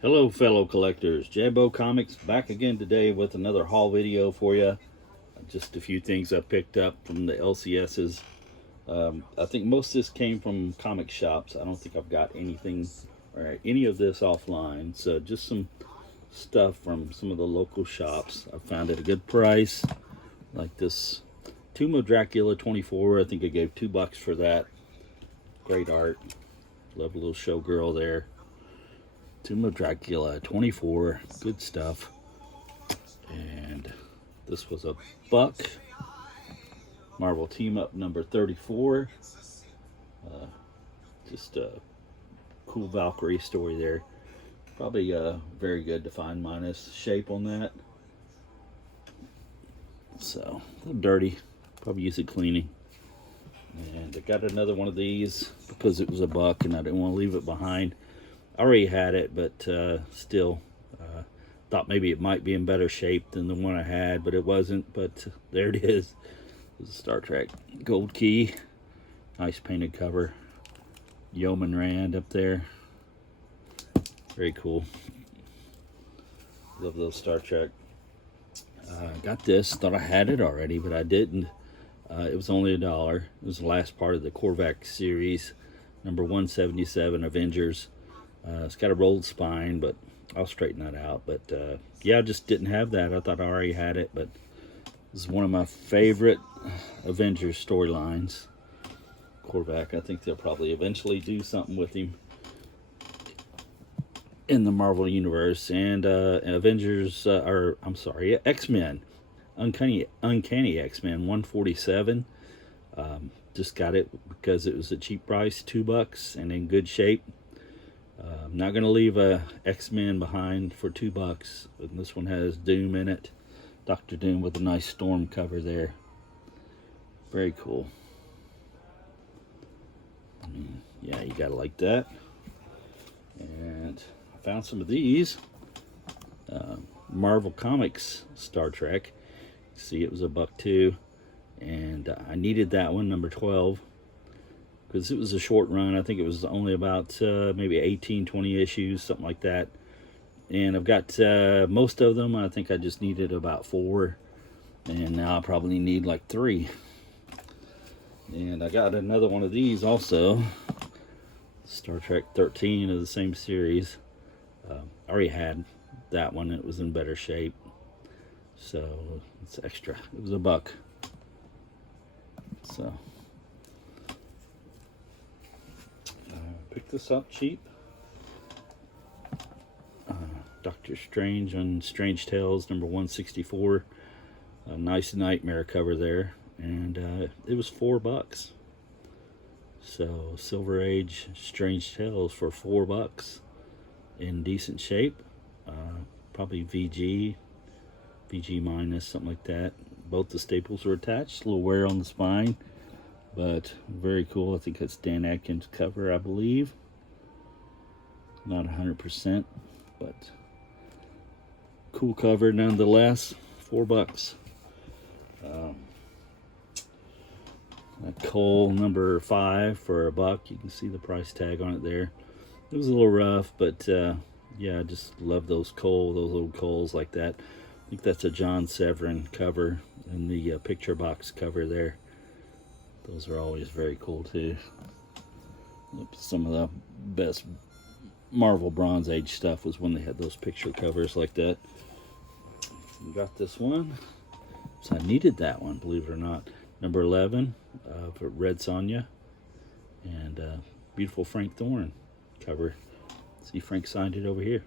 Hello fellow collectors, Jambo Comics back again today with another haul video for you. Just a few things I picked up from the LCSs. I think most of this came from comic shops. I don't think I've got anything or any of this offline. So just some stuff from some of the local shops. I found at a good price, like this Tomb of Dracula 24. I think I gave $2 for that. Great art. Love a little showgirl there. Tomb of Dracula 24, good stuff. And this was a buck. Marvel Team Up number 34. Just a cool Valkyrie story there. Probably very good to find minus shape on that. So a little dirty. Probably use it cleaning. And I got another one of these because it was a buck and I didn't want to leave it behind. I already had it, but still thought maybe it might be in better shape than the one I had, but it wasn't. But there it is. It's a Star Trek Gold Key. Nice painted cover. Yeoman Rand up there. Very cool. Love those Star Trek. Got this. Thought I had it already, but I didn't. It was only $1. It was the last part of the Korvac series, number 177, Avengers. It's got a rolled spine, but I'll straighten that out. But yeah, I just didn't have that. I thought I already had it, but this is one of my favorite Avengers storylines. Korvac, I think they'll probably eventually do something with him in the Marvel Universe. And Avengers, or I'm sorry, X-Men. Uncanny X-Men 147. Just got it because it was a cheap price, $2 and in good shape. I'm not going to leave a X-Men behind for $2. And this one has Doom in it. Dr. Doom with a nice storm cover there. Very cool. Yeah, you gotta like that. And I found some of these. Marvel Comics Star Trek. See, it was $1 too. And I needed that one, number 12. Because it was a short run. I think it was only about maybe 18, 20 issues, something like that. And I've got most of them. I think I just needed about 4. And now I probably need like 3. And I got another one of these also. Star Trek 13 of the same series. I already had that one. It was in better shape. So it's extra. It was $1. So picked this up cheap. Doctor Strange on Strange Tales number 164. A nice nightmare cover there, and it was $4. So Silver Age Strange Tales for $4 in decent shape. Probably VG minus, something like that. Both the staples were attached. A little wear on the spine, but very cool. I think it's Dan Atkins cover, I believe. Not 100%, but cool cover nonetheless. $4. That Cole number 5 for $1. You can see the price tag on it there. It was a little rough, but yeah, I just love those old Coles like that. I think that's a John Severin cover and the picture box cover there. Those are always very cool too. Some of the best Marvel Bronze Age stuff was when they had those picture covers like that. Got this one. So I needed that one, believe it or not. Number 11 for Red Sonja. And beautiful Frank Thorne cover. See, Frank signed it over here.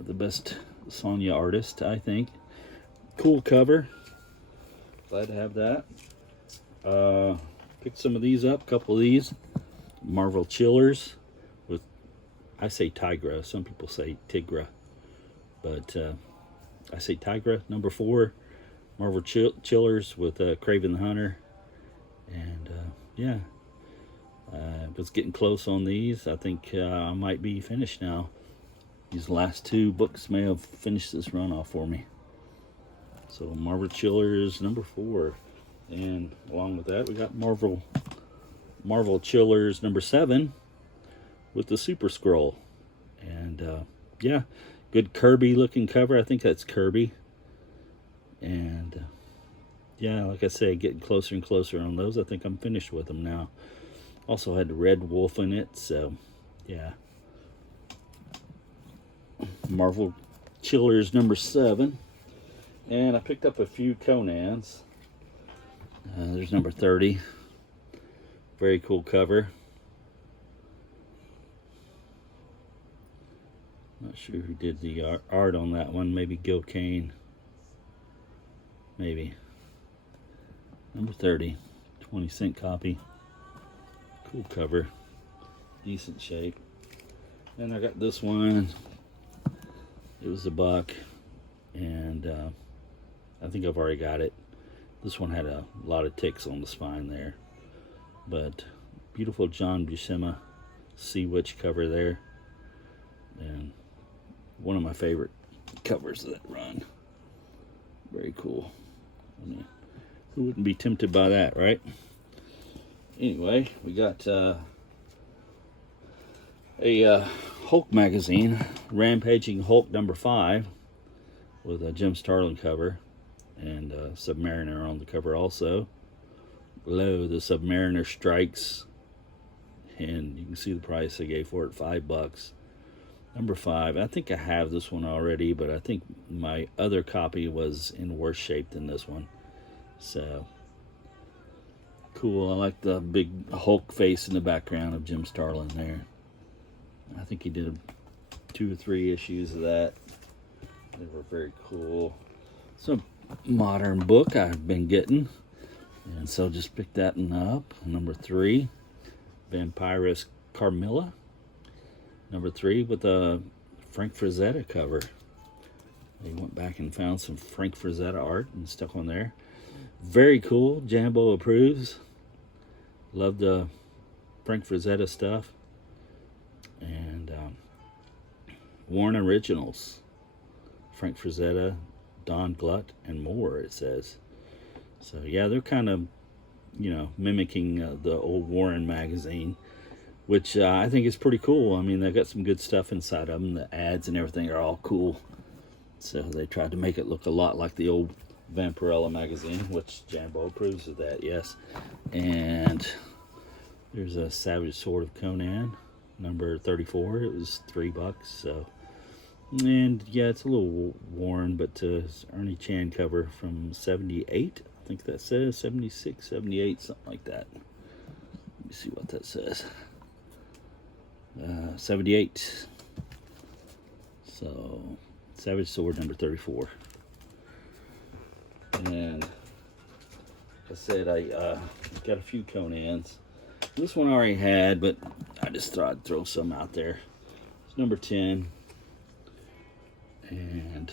The best Sonja artist, I think. Cool cover. Glad to have that. Picked some of these up, couple of these. Marvel Chillers with, I say Tigra, some people say Tigra, but I say Tigra, number 4. Marvel Chillers with Kraven the Hunter. And yeah, was getting close on these. I think I might be finished now. These last 2 books may have finished this run off for me. So Marvel Chillers number 4. And along with that, we got Marvel Chillers number 7 with the Super Scroll. And yeah, good Kirby looking cover. I think that's Kirby. And yeah, like I say, getting closer and closer on those. I think I'm finished with them now. Also had the Red Wolf in it, so yeah. Marvel Chillers number 7. And I picked up a few Conans. There's number 30. Very cool cover. Not sure who did the art on that one. Maybe Gil Kane. Maybe. Number 30. 20-cent copy. Cool cover. Decent shape. And I got this one. It was $1. And I think I've already got it. This one had a lot of ticks on the spine there. But beautiful John Buscema Sea Witch cover there. And one of my favorite covers of that run. Very cool. I mean, who wouldn't be tempted by that, right? Anyway, we got a Hulk magazine, Rampaging Hulk number 5, with a Jim Starlin cover, and Submariner on the cover also. Below, the Submariner strikes, and you can see the price I gave for it, $5. Number 5. I think I have this one already, but I think my other copy was in worse shape than this one. So cool. I like the big Hulk face in the background of Jim Starlin there. I think he did 2 or 3 issues of that. They were very cool. Some modern book I've been getting, and so just picked that one up. Number 3, Vampirus Carmilla. Number 3 with a Frank Frazetta cover. They went back and found some Frank Frazetta art and stuck on there. Very cool. Jambo approves. Love the Frank Frazetta stuff. And Warren Originals. Frank Frazetta, Don Glut, and more, it says. So yeah, they're kind of, mimicking the old Warren magazine, which I think is pretty cool. I mean, they've got some good stuff inside of them. The ads and everything are all cool. So they tried to make it look a lot like the old Vampirella magazine, which Jambo approves of that, yes. And there's a Savage Sword of Conan, number 34. It was $3, so. And yeah, it's a little worn, but it's Ernie Chan cover from 78. I think that says 76, 78, something like that. Let me see what that says. 78. So, Savage Sword number 34. And like I said, I got a few Conans. This one I already had, but I just thought I'd throw some out there. It's number 10. And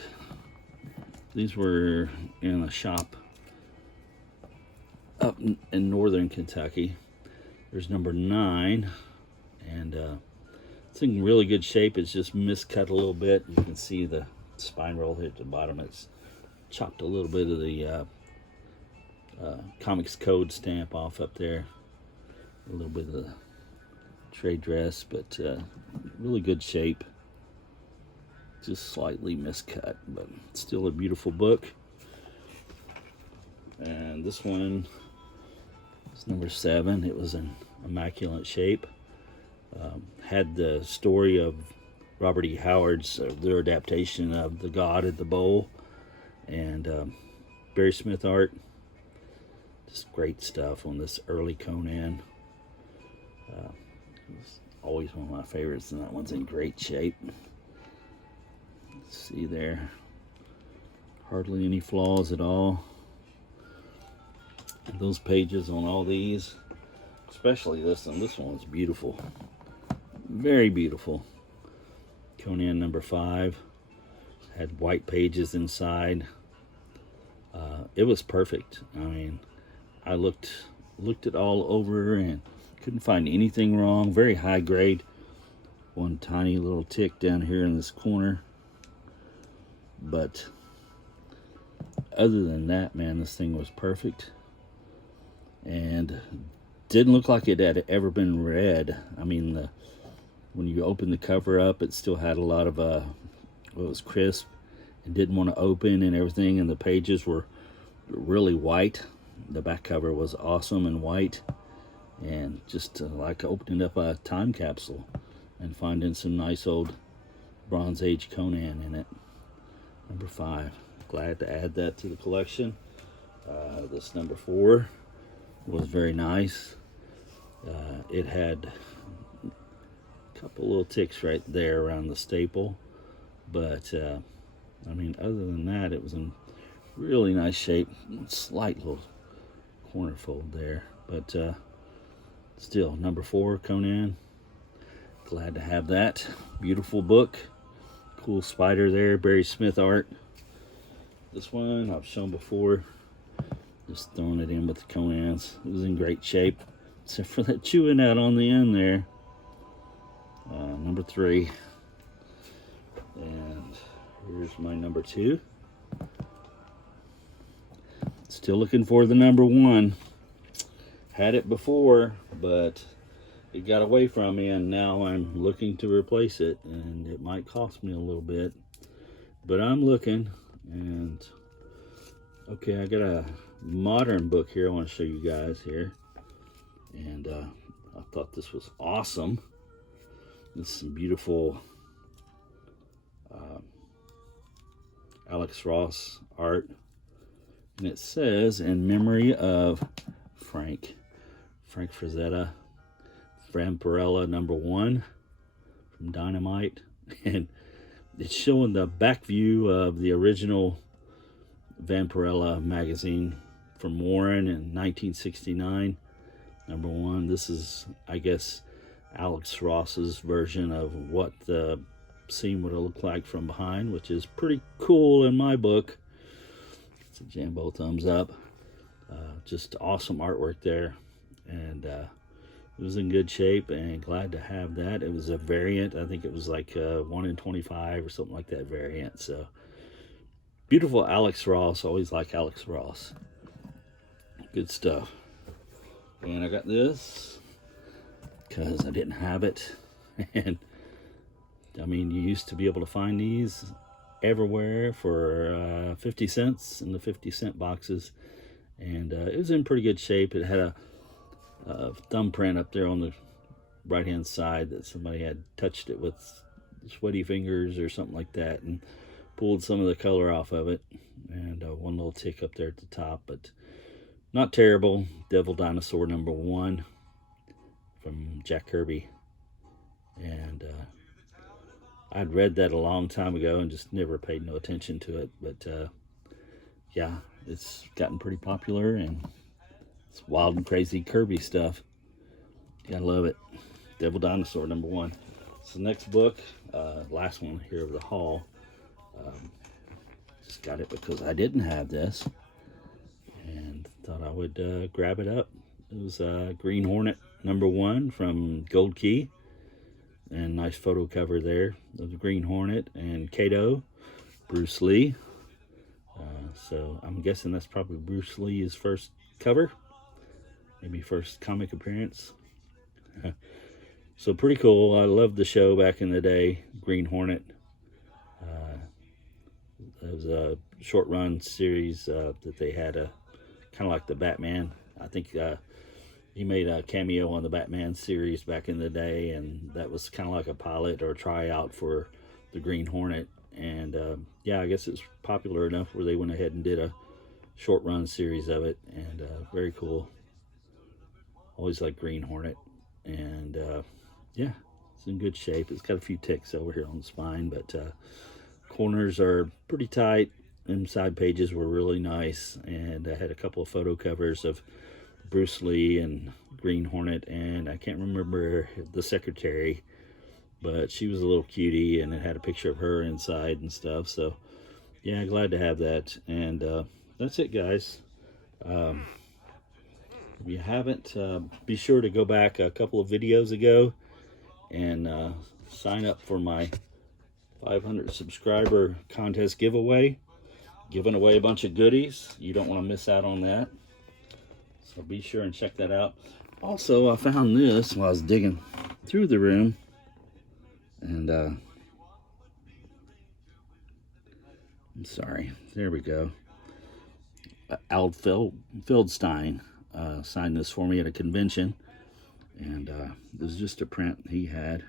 these were in a shop up in northern Kentucky. There's number 9. And it's in really good shape. It's just miscut a little bit. You can see the spine roll here at the bottom. It's chopped a little bit of the Comics Code stamp off up there. A little bit of the trade dress, but really good shape. Just slightly miscut, but still a beautiful book. And this one is number 7. It was in immaculate shape. Had the story of Robert E. Howard's, their adaptation of The God at the Bowl, and Barry Smith art. Just great stuff on this early Conan. It's always one of my favorites, and that one's in great shape. See there, hardly any flaws at all. And those pages on all these, especially this one was beautiful, very beautiful. Conan number 5 had white pages inside. It was perfect. I mean, I looked it all over and couldn't find anything wrong. Very high grade. One tiny little tick down here in this corner. But other than that, man, this thing was perfect. And didn't look like it had ever been read. I mean, when you open the cover up, it still had a lot of it was crisp and didn't want to open and everything, and the pages were really white. The back cover was awesome and white, and just like opening up a time capsule and finding some nice old Bronze Age Conan in it. Number 5. Glad to add that to the collection. This number 4 was very nice. It had a couple little ticks right there around the staple, but I mean, other than that, it was in really nice shape. Slight little corner fold there, but still, number 4, Conan. Glad to have that. Beautiful book. Cool spider there, Barry Smith art. This one I've shown before. Just throwing it in with the Conans. It was in great shape, except for that chewing out on the end there. Number 3. And here's my number 2. Still looking for the number 1. Had it before, but it got away from me, and now I'm looking to replace it, and it might cost me a little bit, but I'm looking. And okay, I got a modern book here I want to show you guys here, and I thought this was awesome. This is some beautiful Alex Ross art, and it says, in memory of Frank Frazetta, Vampirella number 1 from Dynamite. And it's showing the back view of the original Vampirella magazine from Warren in 1969, number 1. This is, I guess, Alex Ross's version of what the scene would have looked like from behind, which is pretty cool in my book. It's a Jambo thumbs up. Just awesome artwork there, and it was in good shape, and glad to have that. It was a variant. I think it was like 1 in 25 or something like that variant. So beautiful Alex Ross. Always like Alex Ross. Good stuff. And I got this because I didn't have it. And I mean, you used to be able to find these everywhere for 50 cents in the 50-cent boxes. And it was in pretty good shape. It had a thumbprint up there on the right hand side that somebody had touched it with sweaty fingers or something like that and pulled some of the color off of it, and one little tick up there at the top, but not terrible. Devil Dinosaur number 1 from Jack Kirby, and I'd read that a long time ago and just never paid no attention to it, but yeah, it's gotten pretty popular, and it's wild and crazy Kirby stuff. Gotta love it. Devil Dinosaur number 1. So the next book, last one here of the haul. Just got it because I didn't have this, and thought I would grab it up. It was Green Hornet number 1 from Gold Key, and nice photo cover there of the Green Hornet and Kato, Bruce Lee. So I'm guessing that's probably Bruce Lee's first cover, maybe first comic appearance. So pretty cool. I loved the show back in the day, Green Hornet. It was a short run series that they had, kind of like the Batman. I think he made a cameo on the Batman series back in the day, and that was kind of like a pilot or a tryout for the Green Hornet. And yeah, I guess it's popular enough where they went ahead and did a short run series of it, and very cool. Always like Green Hornet, and yeah, it's in good shape. It's got a few ticks over here on the spine, but corners are pretty tight. Inside pages were really nice, and I had a couple of photo covers of Bruce Lee and Green Hornet, and I can't remember the secretary, but she was a little cutie, and it had a picture of her inside and stuff. So yeah, glad to have that. And that's it, guys. If you haven't, be sure to go back a couple of videos ago and sign up for my 500 subscriber contest giveaway. Giving away a bunch of goodies. You don't want to miss out on that, so be sure and check that out. Also, I found this while I was digging through the room. And I'm sorry, there we go. Al Feldstein signed this for me at a convention, and this is just a print he had.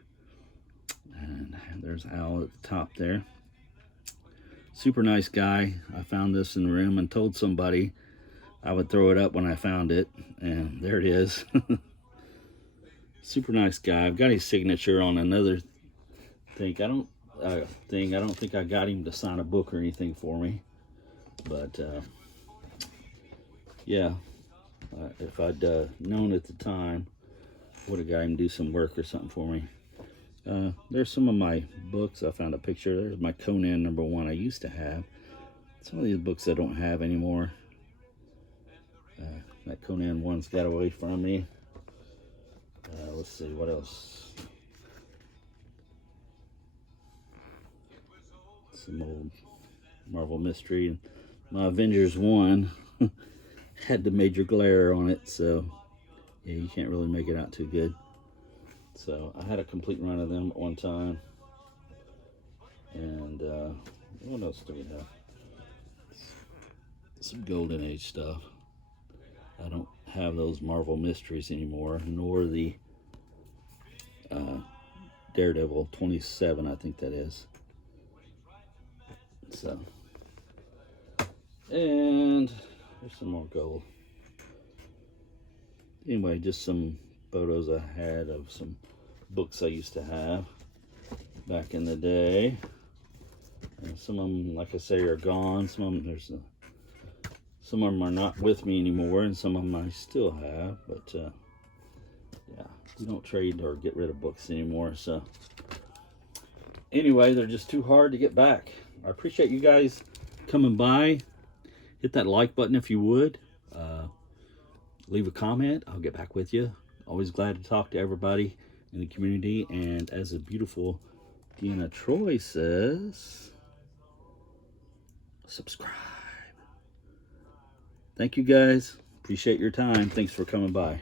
And there's Al at the top there. Super nice guy. I found this in the room and told somebody I would throw it up when I found it, and there it is. Super nice guy. I've got his signature on another thing. I don't think I got him to sign a book or anything for me, but yeah, if I'd known at the time, would have got him to do some work or something for me. There's some of my books. I found a picture. There's my Conan #1 I used to have. Some of these books I don't have anymore. That Conan one's got away from me. Let's see, what else? Some old Marvel Mystery. My Avengers 1 had the major glare on it, so yeah, you can't really make it out too good. So I had a complete run of them at one time. And what else do we have? Some Golden Age stuff. I don't have those Marvel Mysteries anymore, nor the Daredevil 27, I think that is. So, and there's some more gold. Anyway, just some photos I had of some books I used to have back in the day. And some of them, like I say, are gone. Some of them, some of them are not with me anymore, and some of them I still have. But yeah, we don't trade or get rid of books anymore. So anyway, they're just too hard to get back. I appreciate you guys coming by. Hit that like button if you would. Leave a comment. I'll get back with you. Always glad to talk to everybody in the community. And as the beautiful Deanna Troy says, subscribe. Thank you guys. Appreciate your time. Thanks for coming by.